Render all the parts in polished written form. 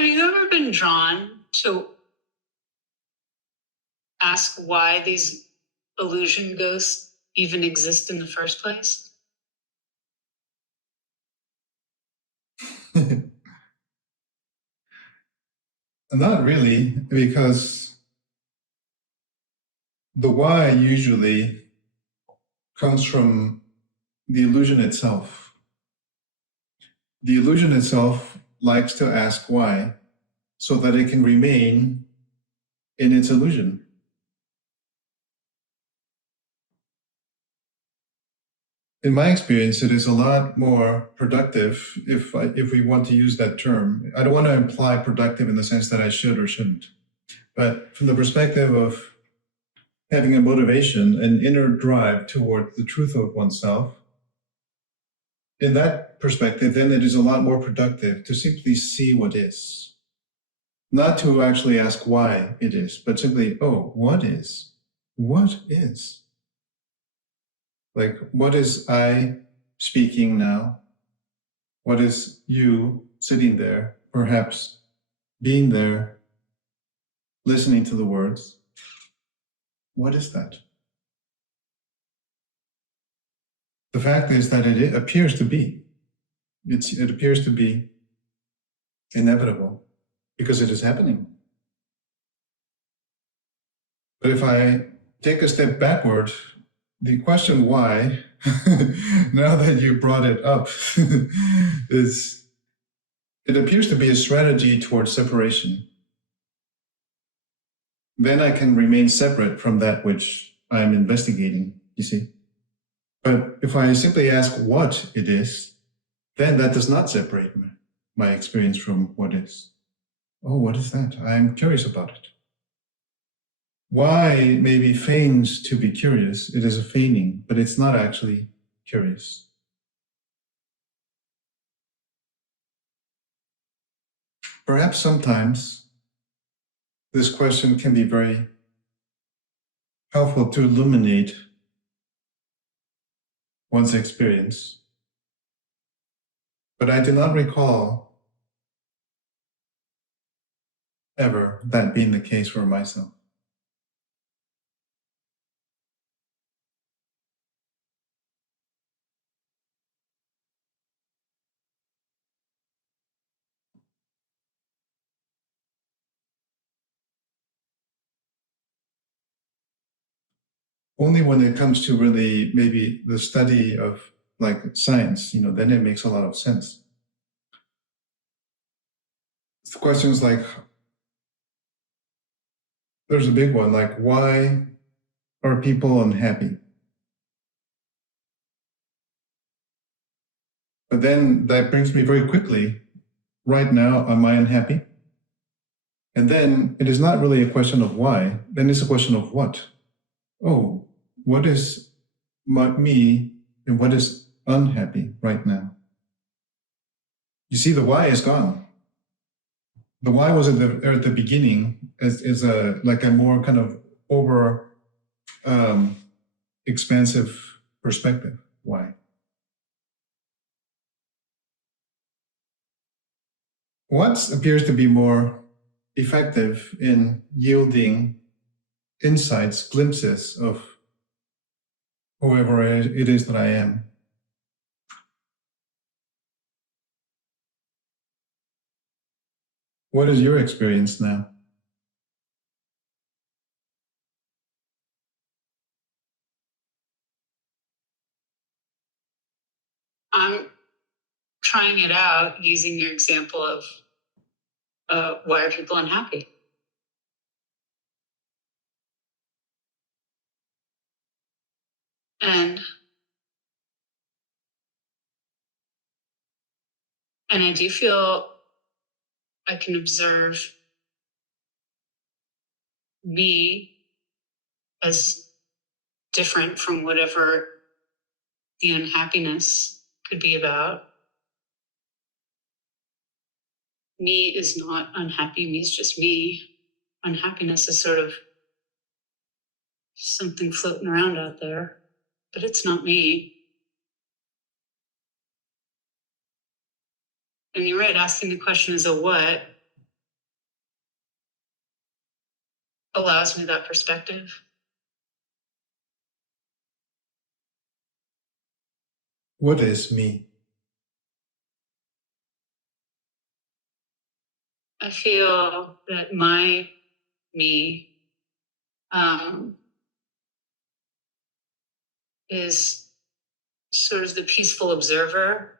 Have you ever been drawn to ask why these illusion ghosts even exist in the first place? Not really, because the why usually comes from the illusion itself. The illusion itself likes to ask why so that it can remain in its illusion. In my experience, it is a lot more productive if we want to use that term. I don't want to imply productive in the sense that I should or shouldn't, but from the perspective of having a motivation, an inner drive toward the truth of oneself, in that perspective, then it is a lot more productive to simply see what is. Not to actually ask why it is, but simply, oh, what is? What is? Like, what is I speaking now? What is you sitting there, perhaps being there, listening to the words? What is that? The fact is that it appears to be. It appears to be inevitable because it is happening. But if I take a step backward, the question why, now that you brought it up, is it appears to be a strategy towards separation. Then I can remain separate from that which I am investigating, you see. But if I simply ask what it is, then that does not separate my experience from what is. Oh, what is that? I'm curious about it. Why maybe feigns to be curious. It is a feigning, but it's not actually curious. Perhaps sometimes this question can be very helpful to illuminate one's experience. But I do not recall ever that being the case for myself. Only when it comes to really maybe the study of like science, then it makes a lot of sense. The questions like, there's a big one, like why are people unhappy? But then that brings me very quickly, right now, am I unhappy? And then it is not really a question of why, then it's a question of what? Oh, what is me and what is unhappy right now? You see, the why is gone. The why was at the beginning as a more kind of over expansive perspective. Why? What appears to be more effective in yielding insights, glimpses of whoever it is that I am. What is your experience now? I'm trying it out using your example of why are people unhappy? And I do feel I can observe me as different from whatever the unhappiness could be about. Me is not unhappy, me is just me. Unhappiness is sort of something floating around out there, but it's not me. And you're right, asking the question is a what, allows me that perspective. What is me? I feel that my me is sort of the peaceful observer.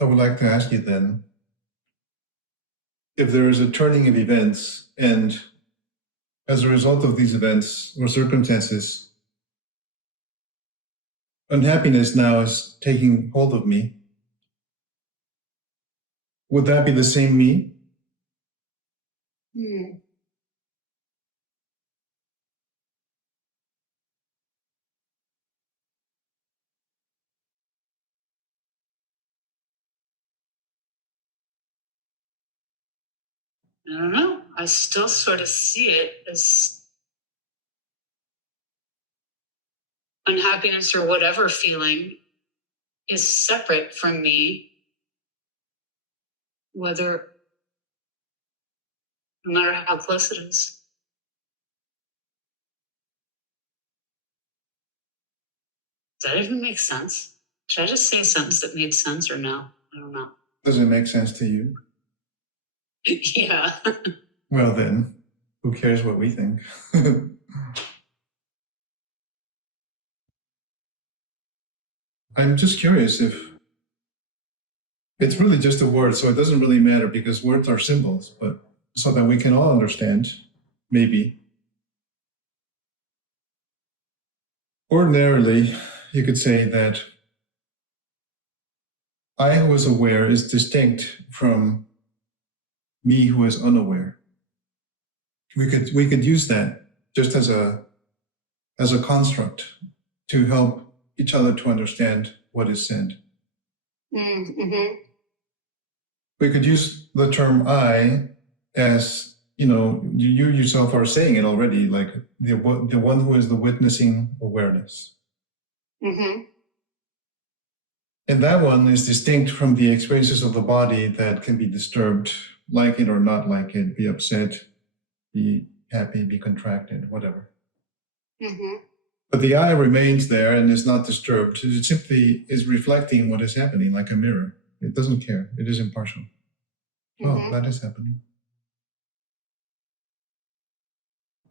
I would like to ask you then, if there is a turning of events, and as a result of these events or circumstances, unhappiness now is taking hold of me, would that be the same me? I don't know. I still sort of see it as unhappiness or whatever feeling is separate from me, whether, no matter how close it is. Does that even make sense? Should I just say a sentence that made sense or no? I don't know. Does it make sense to you? Yeah. Well then, who cares what we think? I'm just curious if it's really just a word, so it doesn't really matter because words are symbols, but so that we can all understand, maybe. Ordinarily, you could say that I who is aware is distinct from me who is unaware. We could use that just as a construct to help each other to understand what is said. Mm-hmm. We could use the term I as, you yourself are saying it already, like the one who is the witnessing awareness. Mm-hmm. And that one is distinct from the experiences of the body that can be disturbed, like it or not like it, be upset, be happy, be contracted, whatever. Mm-hmm. But the I remains there and is not disturbed. It simply is reflecting what is happening like a mirror. It doesn't care. It is impartial. Mm-hmm. Oh, that is happening.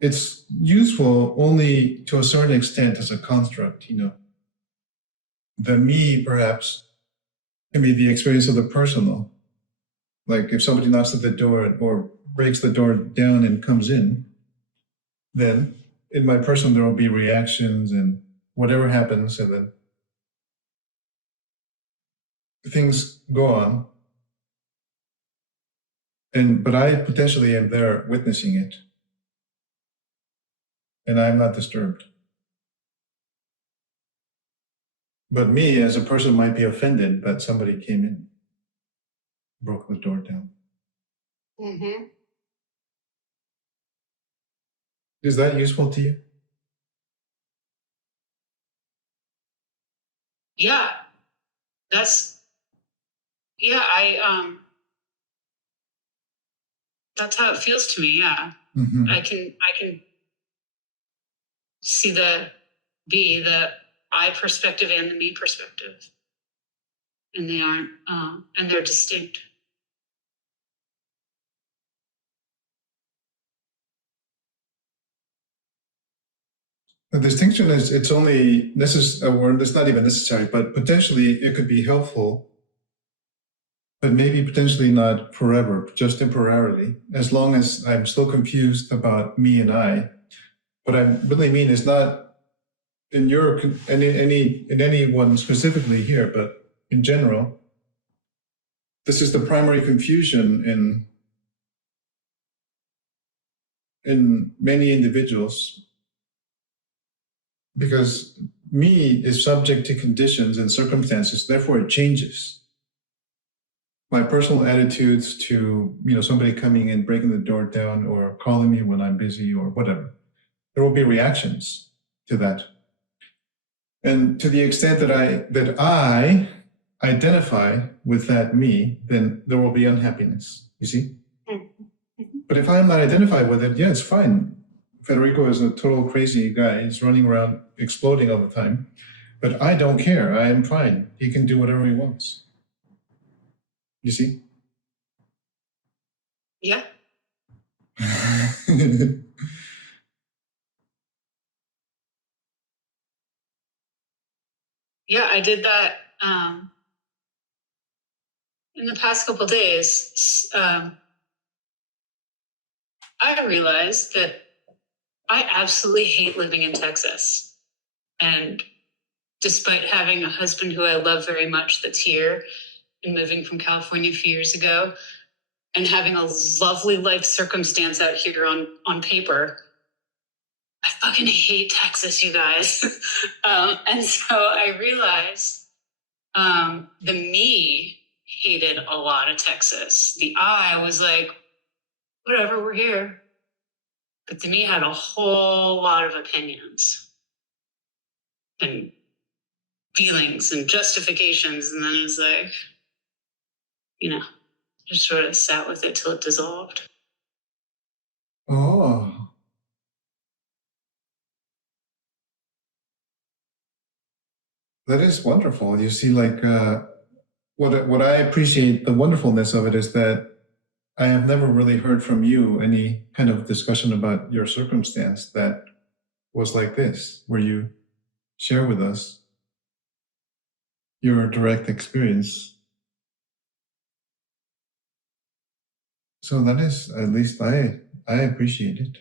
It's useful only to a certain extent as a construct, The me, perhaps, can be the experience of the personal. Like if somebody knocks at the door or breaks the door down and comes in, then in my personal there will be reactions and whatever happens, and then things go on. But I potentially am there witnessing it. And I'm not disturbed. But me as a person might be offended that somebody came in, broke the door down. Mm-hmm. Is that useful to you? Yeah. That's how it feels to me. Yeah. Mm-hmm. I can see the I perspective and the me perspective. And they aren't, and they're distinct. The distinction is, it's only, this is a word that's not even necessary, but potentially it could be helpful, but maybe potentially not forever, just temporarily, as long as I'm still confused about me and I. What I really mean is not in anyone specifically here, but in general, this is the primary confusion in many individuals, because me is subject to conditions and circumstances, therefore it changes. my personal attitudes to, somebody coming in, breaking the door down, or calling me when I'm busy or whatever. There will be reactions to that. And to the extent that I identify with that me, then there will be unhappiness, you see? But if I'm not identified with it, yeah, it's fine. Federico is a total crazy guy. He's running around exploding all the time. But I don't care. I am fine. He can do whatever he wants. You see? Yeah. Yeah, I did that in the past couple of days. I realized that I absolutely hate living in Texas. And despite having a husband who I love very much that's here and moving from California a few years ago and having a lovely life circumstance out here on paper, I fucking hate Texas, you guys. And so I realized the me hated a lot of Texas. The I was like, whatever, we're here. But the me had a whole lot of opinions and feelings and justifications. And then it was like, just sort of sat with it till it dissolved. Oh. That is wonderful. You see, like, what I appreciate the wonderfulness of it is that I have never really heard from you any kind of discussion about your circumstance that was like this, where you share with us your direct experience. So that is, at least I appreciate it.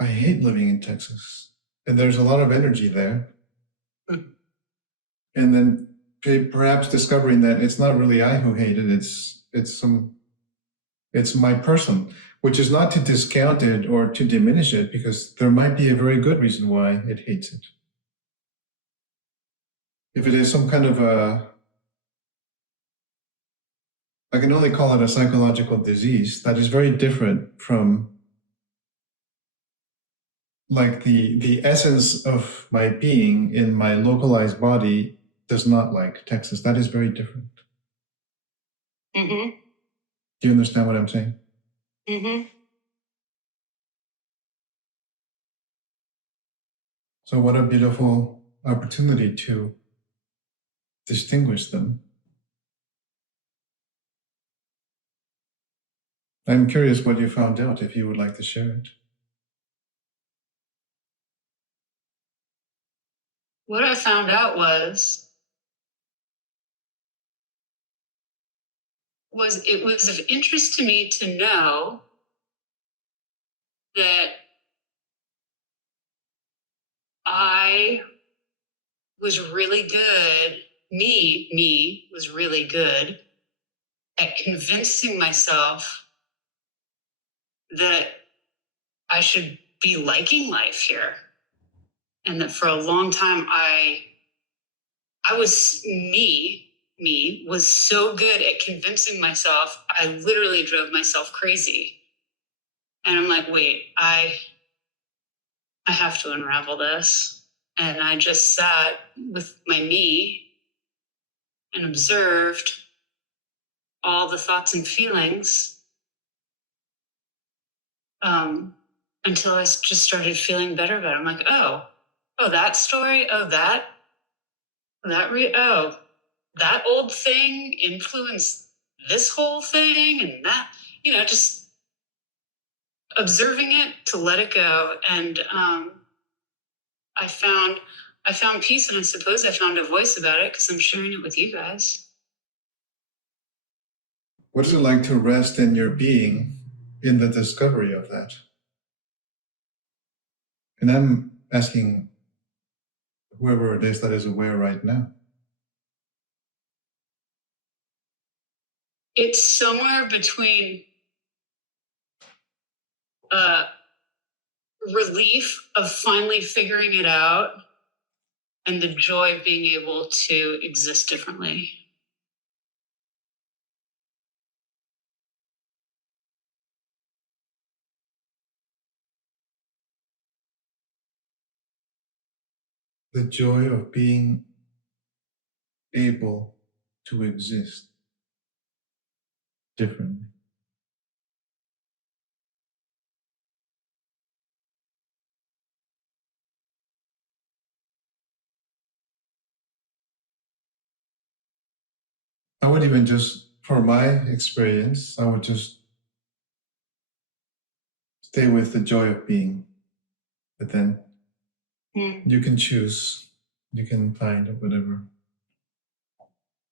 I hate living in Texas, and there's a lot of energy there. And then perhaps discovering that it's not really I who hate it, it's my person, which is not to discount it or to diminish it, because there might be a very good reason why it hates it. If it is some kind of I can only call it a psychological disease that is very different from like the essence of my being in my localized body does not like Texas. That is very different. Mm-hmm. Do you understand what I'm saying? Mm-hmm. So what a beautiful opportunity to distinguish them. I'm curious what you found out, if you would like to share it. What I found out was it was of interest to me to know that I was really good, me was really good at convincing myself that I should be liking life here. And that for a long time, I was me was so good at convincing myself, I literally drove myself crazy. And I'm like, wait, I have to unravel this. And I just sat with my me and observed all the thoughts and feelings until I just started feeling better about it. I'm like, oh, that story, that old thing influenced this whole thing, and that, just observing it to let it go. And I found peace, and I suppose I found a voice about it because I'm sharing it with you guys. What is it like to rest in your being in the discovery of that? And I'm asking whoever it is that is aware right now. It's somewhere between relief of finally figuring it out and the joy of being able to exist differently. The joy of being able to exist differently. I would even just, for my experience, I would just stay with the joy of being. But then you can choose, you can find whatever.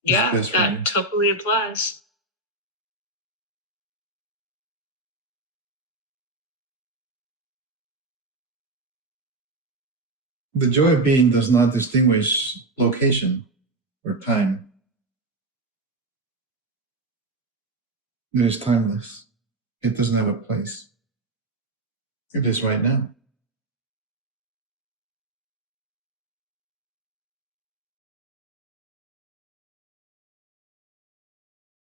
Yeah, best for you. that totally applies. The joy of being does not distinguish location or time. It is timeless. It doesn't have a place. It is right now.